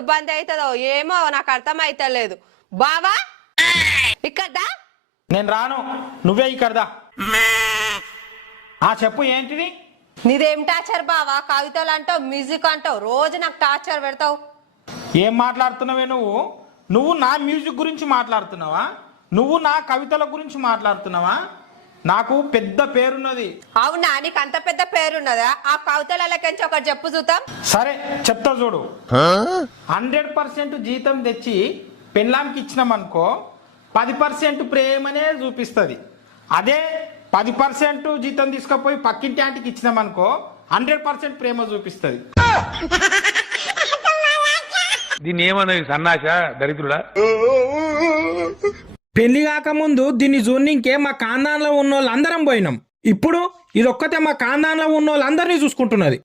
ఎప్పుడు బంద్ అవుతుందో ఏమో నాకు అర్థం అయితలేదు. బావా ఇక్కడ నేను రాను, నువ్వే ఇక్కడదా. చెప్పు ఏంటిది? నీదేం టార్చర్ బావా? కవితలు అంటావు, మ్యూజిక్ అంటావు, రోజు నాకు టార్చర్ పెడతావు. ఏం మాట్లాడుతున్నావే నువ్వు? నువ్వు నా మ్యూజిక్ గురించి మాట్లాడుతున్నావా? నువ్వు నా కవితల గురించి మాట్లాడుతున్నావా? నాకు పెద్ద పేరున్నది. అవునా, నీకు అంత పెద్ద పేరున్నదా? ఆ కవితలకి ఒకటి చెప్పు చూద్దాం. సరే చెప్తా చూడు. 100% జీతం తెచ్చి పెళ్ళాంకి ఇచ్చినామనుకో 10% ప్రేమనే చూపిస్తుంది. అదే 10% జీతం తీసుకుపోయి పక్కింటి ఆంటీకి ఇచ్చినామనుకో 100% ప్రేమ చూపిస్తుంది. దీన్ని ఏమన్నది సన్నాస దరిద్రుడా? పెళ్లి కాకముందు దీన్ని జూనింగ్కే మా కాందాన్లో ఉన్న వాళ్ళు అందరం పోయినాం. ఇప్పుడు ఇదొక్కతే మా కాందాన్లో ఉన్న వాళ్ళందరినీ చూసుకుంటున్నది.